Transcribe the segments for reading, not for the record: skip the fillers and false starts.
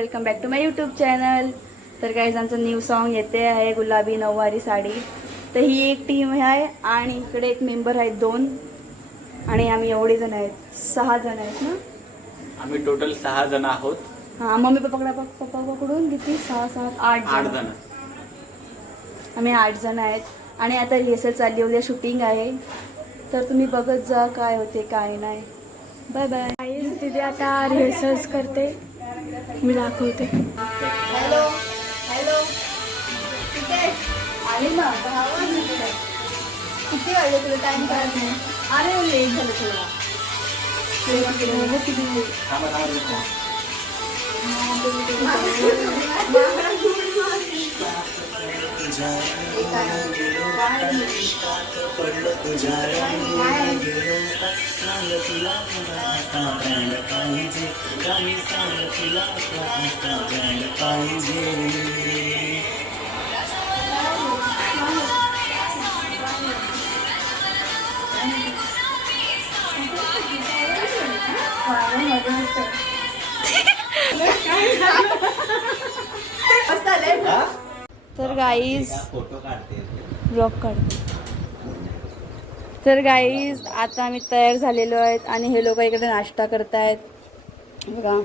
Welcome back to my YouTube channel. तर guys आमचं new song येते आहे गुलाबी नऊवारी साडी. तर ही एक टीम आहे आणि इकडे एक मेंबर आहेत 2 आणि आम्ही एवढे जण आहेत 6 जण आहेत ना. आम्ही टोटल 6 जण आहोत. हां मम्मी पप्पाकडून किती 6 7 8 जण. आम्ही 8 जण आहेत आणि आता रिहर्सल चालली, उद्या शूटिंग आहे. तर तुम्ही बघत जा काय होते काय नाही. Bye bye. गाईज तिथे आता रिहर्सल्स करते, मी दाखवते. हॅलो हॅलो आले ना. किती वाजले तुला टाइम कळत नाही. अरे लेट झालं थोडं. तर गाईज ब्लॉग काढते. तर गाईज आता आम्ही तयार झालेलो आहेत आणि हे लोक इकडे नाश्ता करतायत बघा.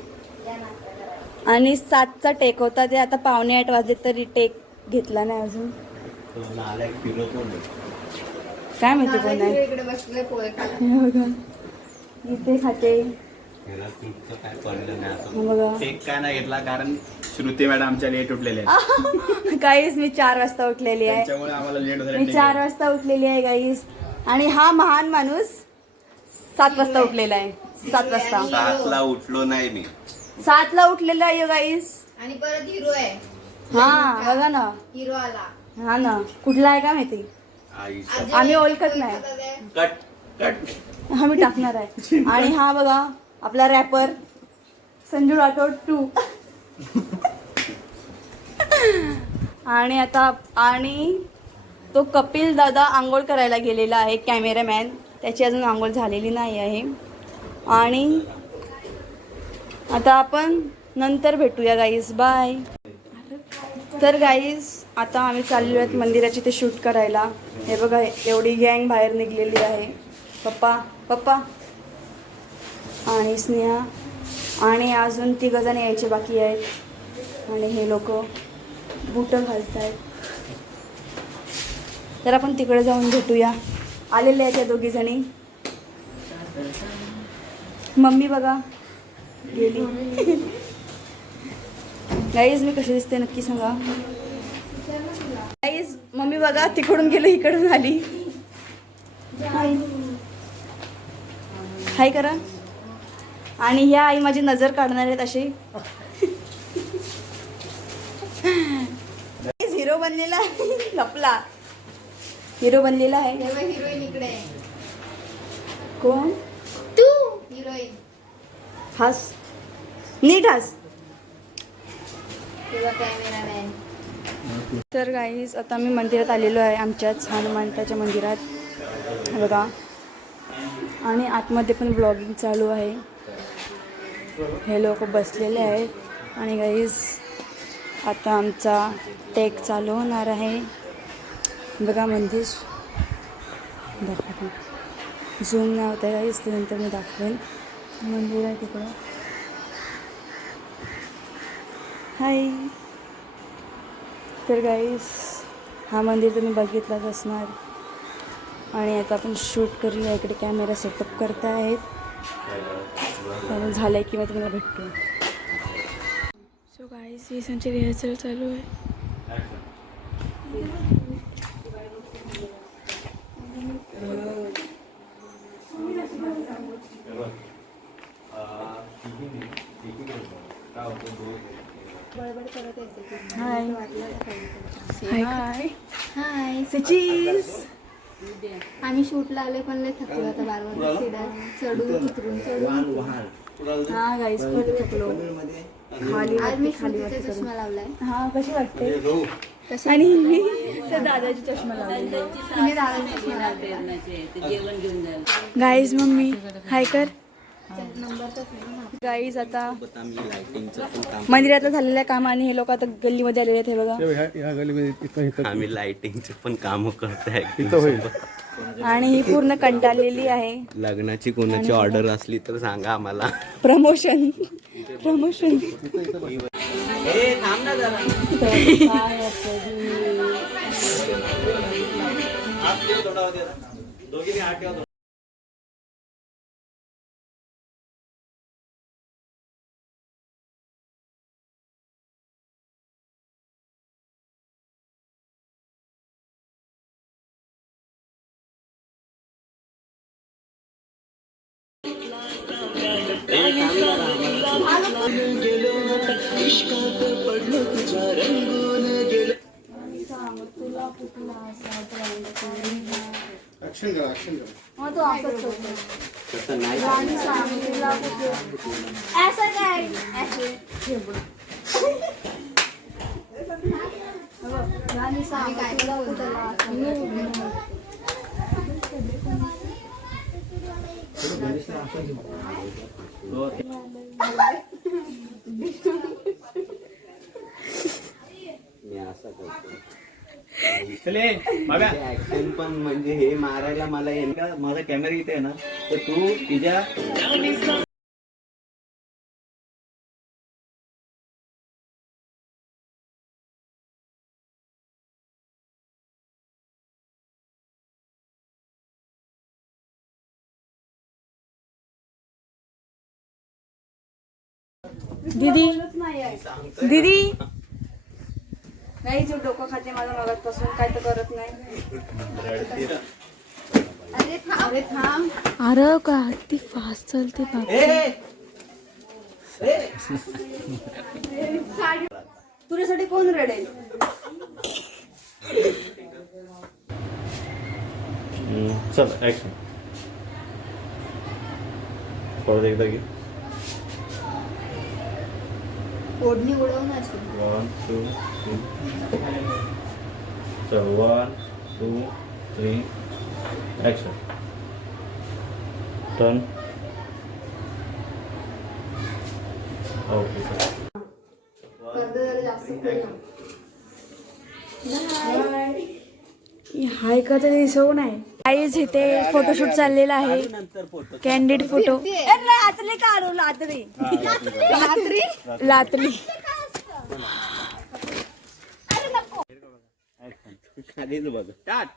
आणि 7चा टेक होता, ते आता 7:45 वाजले तरी टेक घेतला नाही अजून. काय माहिती कोण आहे बघा इथे खाते बघा. टेक काय नाही घेतला कारण श्रुती मॅडम आमच्या लेट उठलेले आहेत. गाईज मी 4 वाजता उठलेली आहे. त्यामुळे आम्हाला लेट झालं. मी 4 वाजता उठलेली आहे गाईज. आणि हा महान माणूस 7 वाजता उठलेला आहे. 7 वाजता 7ला उठलो नाही मी. 7ला उठलेला आहे गाईज. आणि परत हिरो आहे. हा बघा ना, हिरो आला. हा ना, कुठला आहे का माहिती, आम्ही ओळखत नाही. कट कट आम्ही टाकणार आहे. आणि हा बघा आपला रॅपर संजू राठोड 2. आणि आता आणि तो कपिल दादा आंघोळ करायला गेलेला आहे, कॅमेरामॅन. त्याची अजून आंघोळ झालेली नाही आहे. आणि आता आपण नंतर भेटूया गाईज, बाय. तर गाईज आता आम्ही चाललो आहेत मंदिराची ते शूट करायला. हे बघा एवढी गँग बाहेर निघलेली आहे. पप्पा आणि स्नेहा आणि अजून 3 जण यायचे बाकी आहेत. आणि हे लोक बूट घालत आहेत. तर आपण तिकडे जाऊन भेटूया. आलेले आहेत त्या 2 जणी. मम्मी बघा गेली. गाईज मी कशी दिसते नक्की सांगा. गाईज मम्मी बघा तिकडून गेलो इकडून आली. हाय करा. आणि ह्या आई माझी नजर काढणार आहेत अशी. हिरो बनलेला लपला. हिरो बनलेला आहे. हिरोईन इकडे आहे. कोण तू हिरोईन. हास नीट हास. किंवा कॅमेरामॅन. तर गाईज आता मी मंदिरात आलेलो आहे, आमच्याच हनुमंताच्या मंदिरात बघा. आणि आतमध्ये पण ब्लॉगिंग चालू आहे. हे लोक बसलेले आहेत. आणि गाईज आता आमचा टेक चालू होणार आहे. बघा मंदिर दाखवा, झूम नाही होत आहे गाईज, ते नंतर मी दाखवेन. मंदिर आहे तिकडं. हाय. तर गाईज हा मंदिर तुम्ही बघितलाच असणार. आणि आता आपण शूट करूया. इकडे कॅमेरा सेटअप करता आहेत. त्यामुळे झालं आहे की मग तुम्हाला भेटतो. सो गाईज सीझनची रिहर्सल चालू आहे. हाय हाय हाय. सचीस. आम्ही शूटला आले पण लय थकलो आता. बारवर सीडा चढून उतरून. हा गाईज खूप थकलो. खाली आज मी खाली श्रुतीचा चष्मा लावलाय. हा कशी वाटते. आणि मी तर दादाची चष्मा लावलेली. तिने दादाचा चष्मा लावलाय. गाईज मम्मी हाय कर. नंबरचाच आहे ना. गाईज आता आम्ही लाइटिंगचं पण काम मंदिरातलं झालेलं काम आणि हे लोक आता गल्लीमध्ये आलेले आहेत. हे बघा आम्ही लाइटिंगचे पण काम करतोय. आणि ही पूर्ण कंटाळलेली आहे. लग्नाची कोणाची ऑर्डर असली तर सांगा आम्हाला. प्रमोशन प्रमोशन थांब ना जरा. दोघींनी हात ठेवा. तसं नाही. मी असं करतो. चले बघा. ऍक्शन पण म्हणजे हे मारायला मला येईल का? माझा कॅमेरा इथे आहे ना, तर तू तिच्या दीदी दीदी नाही जो डोकं खाते माझं मगातपासून काय तर करत नाही. अरे थांब. अरे का ती फास्ट चालते तुझ्यासाठी कोण रडेल? चल ऍक्शन परत एकदा घे. ओढणी उडवणार 1 2 3 चल 1 2 3 ऍक्शन. टर्न. ओके हाय का तरी दिसव नाही. आईज इथे फोटोशूट चाललेला आहे. Candid photo. लातली काढू लातली लातली लातली. खालीच बघ. स्टार्ट.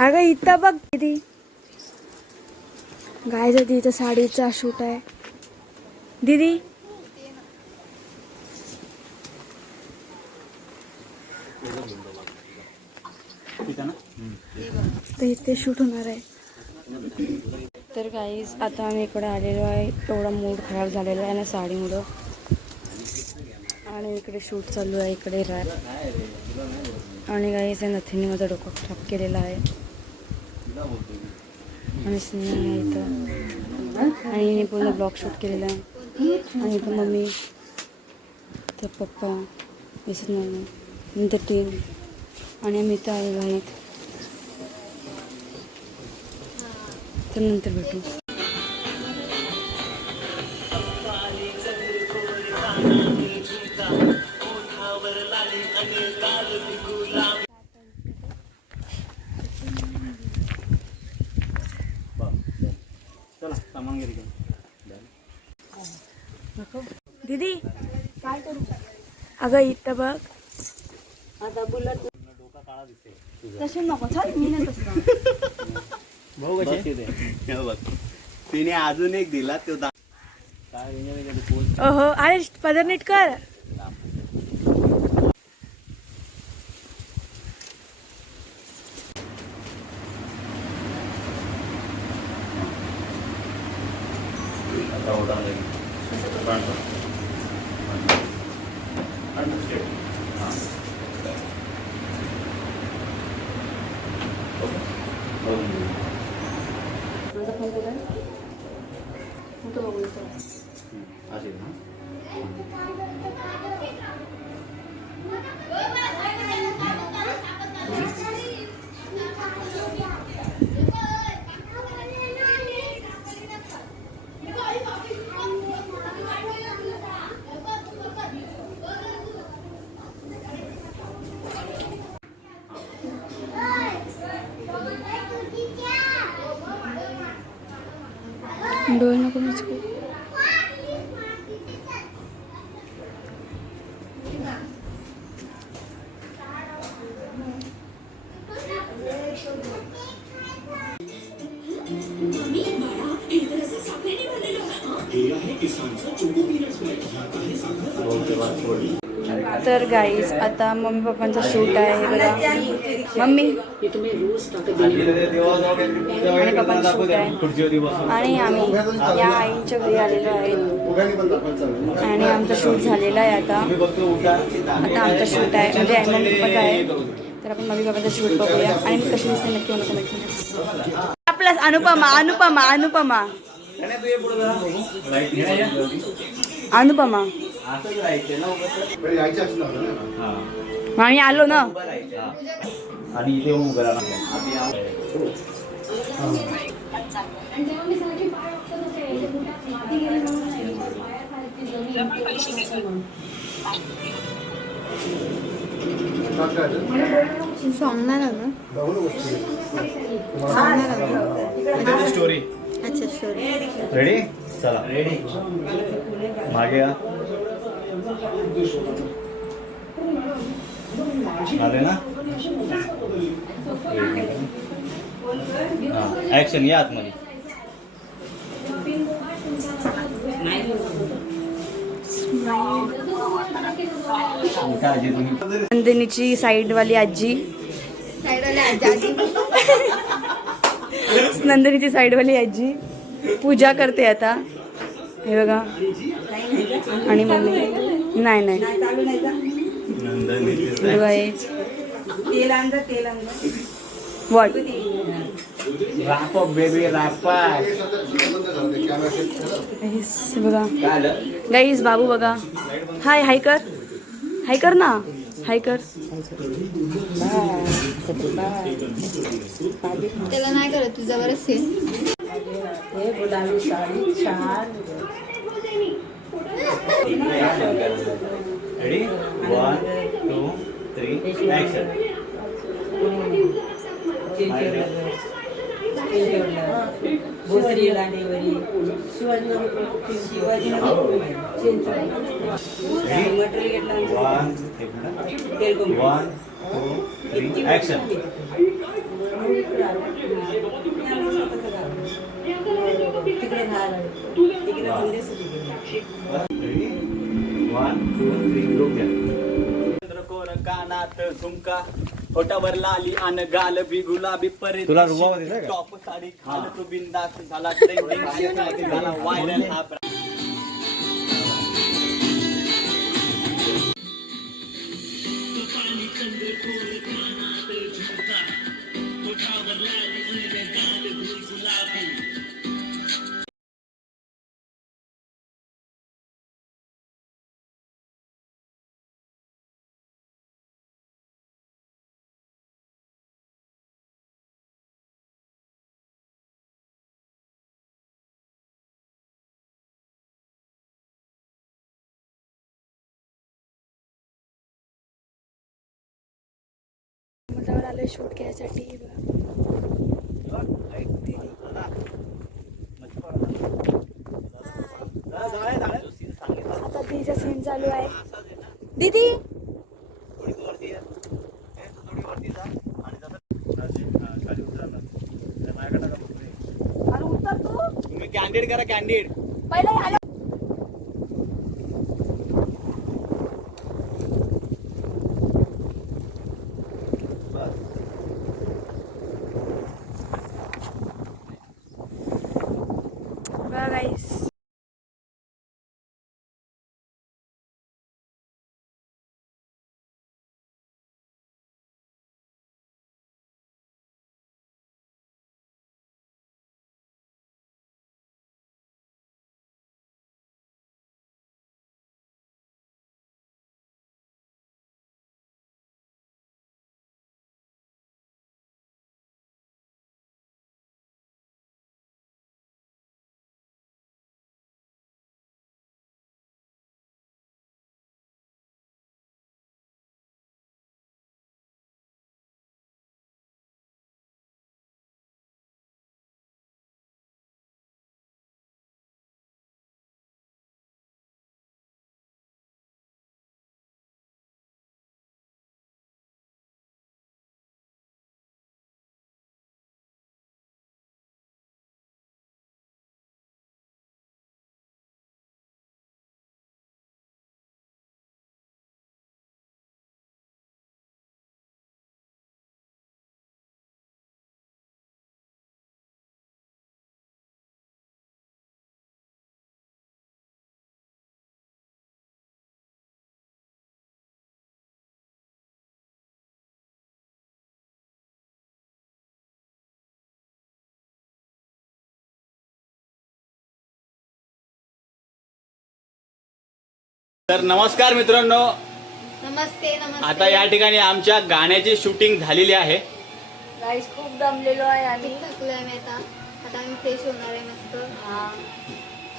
अगं इथं बघ दीदी. गायचं तिथं साडीचा शूट आहे दीदी. तर इथे शूट होणार आहे. तर गाईज आता आम्ही इकडे आलेलो आहे. एवढा मूड खराब झालेला आहे ना साडीमुळं. आणि इकडे शूट चालू आहे. इकडे रॅप आणि गाईज नथीने माझं डोकं खराब केलेलं आहे. आणि स्नेहा इथं आणि हिने पूर्ण ब्लॉग शूट केलेला आहे. आणि इथं मम्मी तर पप्पा दिसत नाही नंतर टीम आणि आम्ही इथं आलेलो आहेत. तर नंतर भेटू. चला सामान घे. दीदी काय करू? अगं इथं बघ. आता बुलट तसे नको. चल मी नाही तसं. भाऊ बस इथे. हे बघ. तिने अजून एक दिला तो ओहो अरे पदर नीट कर. माझा फोन कुठे आहे? तो बघू इथं. असेल ना. डोळे नको मिचकू. तर गाईज आता मम्मी पप्पांचा शूट आहे बघा. मम्मी आणि पप्पांचा शूट आहे आणि आम्ही या आईंच्या घरी आलेलो आहे आणि आमचा शूट झालेला आहे. आता आमचा शूट आहे म्हणजे मम्मी पप्पाचा आहे. तर आपण मम्मी पप्पांचा शूट बघूया आणि मी कशी दिसते नक्की मला नक्की. प्लस अनुपमा अनुपमा अनुपमा अनुपमा आम्ही आलो ना. आणि इथे उभं राहा. सांगणार ना स्टोरी अच्छा सॉरी. रेडी चला रेडी मागे या. आले ना. ऍक्शन या आतमध्ये. नंदिनीची साईडवाली आजी नंदिनीची साईडवाली आजी पूजा करते आता. हे बघा आणि मम्मी नाही नाही व्हॉट बेबी रापा बघा गाईज बाबू बघा. हाय हाय कर ना हाय कर. त्याला नाही करत तुझा बरंच रेडी 1 2 3 ऍक्शन. ऍक्शन. कानात झुमका होटावर लाली आन गाल बी गुलाबी परे तुला रुबाब दिसला का? टॉप साडी घाल तू बिंदास झाला ट्रेंडिंग झाला व्हायरल हा समुद्रावर आलोय शूट घ्यायसाठी. आता दीदीचा सीन चालू आहे. दीदी उतरतो तुम्ही कॅन्डिड करा कॅन्डिड पहिला. गाईस तर नमस्कार मित्रांनो, नमस्ते नमस्ते. आता या ठिकाणी आमच्या गाण्याची शूटिंग झालेली आहे. गाईस खूप दमलेलो आहे आम्ही. खूप थकलोय मी आता. आता आम्ही फ्रेश होणार आहे मस्त. हा.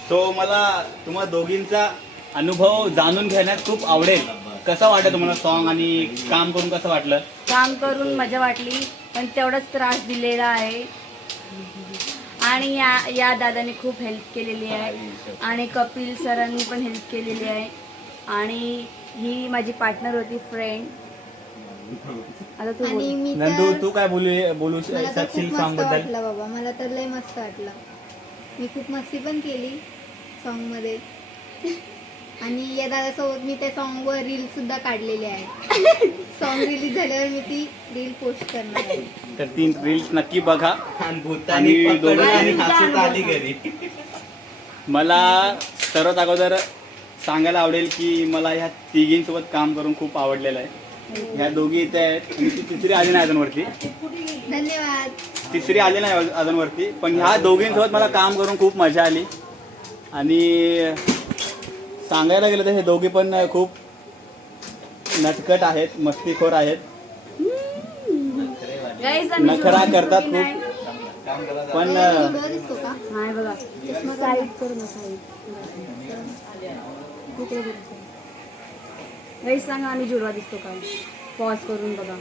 तो मला तुम्हा दोघींचा अनुभव जाणून घेण्यात खूप आवडेल. कसं वाटलं तुम्हाला सॉन्ग आणि काम करून कसं वाटलं? काम करून मजा वाटली, पण तेवढाच त्रास दिलेला आहे. आणि या दादाने खूप हेल्प केलेली आहे आणि कपिल सरांनी पण हेल्प केलेली आहे. आणि ही माझी पार्टनर होती, फ्रेंड. आता तू आणि बोल. मी नंदू तर तू काय बोलू मला तर शकशील खूप सॉन्ग मस्त बद्दल? वाटलं बाबा. मला तर लय मस्त वाटलं. मी खूप मस्ती पण केली सॉन्ग मध्ये. आणि या दादासोबत मी त्या सॉन्ग वर रील सुद्धा काढलेली आहे. सॉन्ग रिलीज झाल्यावर मी ती रील पोस्ट करणार आहे. तर 3 रील्स नक्की बघा. आणि भूतानी आणि पकडलं दोघं- आणि हसत आली घरी. मला सर्वात अगोदर सांगायला आवडेल की मला ह्या तिघींसोबत काम करून खूप आवडलेलं आहे. ह्या दोघी इथे आहेत आणि ती तिसरी आली नाही अजूनवरती. धन्यवाद. तिसरी आली नाही अजूनवरती, पण ह्या दोघींसोबत मला काम करून खूप मजा आली. आणि सांगायला गेलं तर हे दोघी पण खूप नटखट आहेत, मस्तीखोर आहेत, Guys, आम्ही नखरा जोडी करतात जोडी नाही. खूप. पण व्हिडिओ दिसतो का? नाही बघा. साईड करू ना, साईड. गाईस सांगा आम्ही जुडवा दिसतो काय? पॉज करून बघा.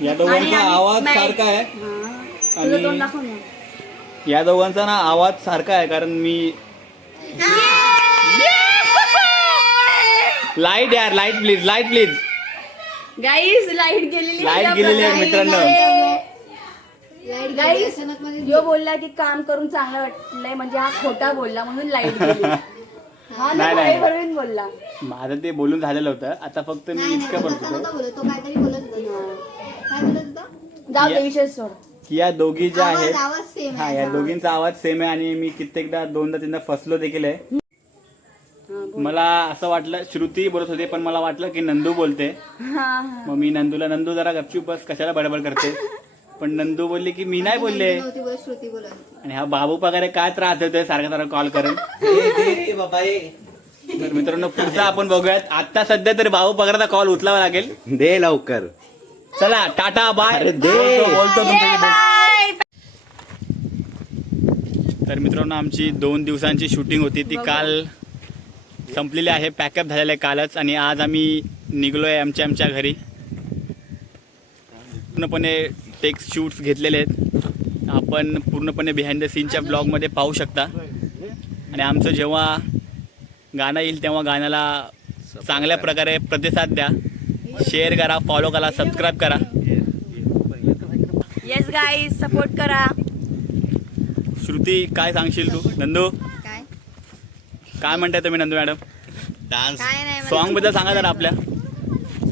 या आणि दोघांचा आम्ही आवाज नाही. सारखा आहे. हा. तुझं तोंड दाखव ना. या दोघांचा ना आवाज सारखा आहे, कारण मी लाईट यार, light please, light please. Guys light गेलेली लाईट आहे गेलेली आहे आपल्या मित्रांनो. लाईट गेली गाईस अचानक मध्ये. यो बोलला की काम करून चांगलं वाटलंय, म्हणजे हा खोटा बोलला म्हणून लाईट गेली. हा नाही, नाही नाही. बरोबर बोलला. माझं ते बोलून झालेलं होतं. आता फक्त मी नाही इतकं नाही, तसा बोलतो नव्हता बोलत. तो काहीतरी बोलत होता. काय बोलत होता? जाऊ दे या- विषय सोड. की या दोघी ज्या आहेत, आवाज सेम हा आहे. या दोघींचा आवाज सेम आहे आणि मी कित्येकदा 2दा-3दा फसलो देखील आहे. मला असं वाटलं, श्रुती बोलत होती पण मला वाटलं की नंदू बोलते. हा हा. मग मी नंदू जरा गपचूप बस, कशाला बडबड करते. पण नंदू बोलली की मी नाही बोलले. नव्हती बोलत, श्रुती बोलत होती. आणि हा बाबू पगारे काय त्रास देतोय सारखा कॉल करून. दे बाबा ए. तर मित्रांनो पुढचा आपण बघूयात. आता सध्या तरी बाबू पगाराचा कॉल उचलावा लागेल. दे लवकर. चला टाटा बाय. अरे दे. बोलतो तुमच्याशी. बाय. तर मित्रांनो आमची 2 दिवसांची शूटिंग होती, ती काल संपलेली आहे. पॅकअप झालेलं आहे कालच. आणि आज आम्ही निघलो आहे आमच्या घरी. पूर्णपणे टेक्स शूट्स घेतलेले आहेत. आपण पूर्णपणे बिहाइंड द सीनच्या ब्लॉगमध्ये पाहू शकता. आणि आमचं जेव्हा गाणं येईल तेव्हा गाण्याला चांगल्या प्रकारे प्रतिसाद द्या, शेअर करा, फॉलो करा, सबस्क्राईब करा. येस गाईस सपोर्ट करा. श्रुती काय सांगशील तू? नंदू काय काय म्हणताय तुम्ही नंदू मॅडम? डान्स काय नाही मला सॉन्ग बद्दल सांगा जरा, आपल्या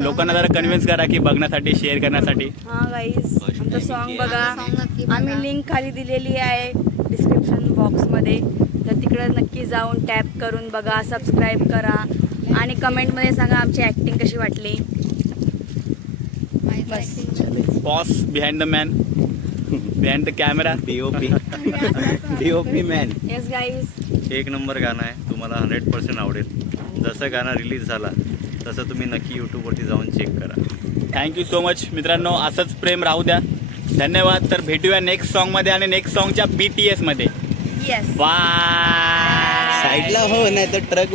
लोकांना जरा कन्व्हिन्स करा की बघण्यासाठी, शेअर करण्यासाठी. हा गाईस आमचं सॉन्ग बघा. सॉन्ग नक्की बघा. आम्ही लिंक खाली दिलेली आहे डिस्क्रिप्शन बॉक्समध्ये, तर तिकडे नक्की जाऊन टॅप करून बघा, सबस्क्राईब करा आणि कमेंटमध्ये सांगा आमची ॲक्टिंग कशी वाटली. माहिती बस. आहे. Boss behind the man, behind the camera. DOP man. Yes guys. एक नंबर गाणं आहे, तुम्हाला 100% आवडेल. जसं गाणं रिलीज झाला तसं तुम्ही नक्की यूट्यूबवरती जाऊन चेक करा. थँक्यू सो मच मित्रांनो, असंच प्रेम राहू द्या. धन्यवाद. तर भेटूया नेक्स्ट सॉन्गमध्ये आणि नेक्स्ट सॉन्गच्या BTS मध्ये. येस. बाय. साईडला हो, नाही तर ट्रक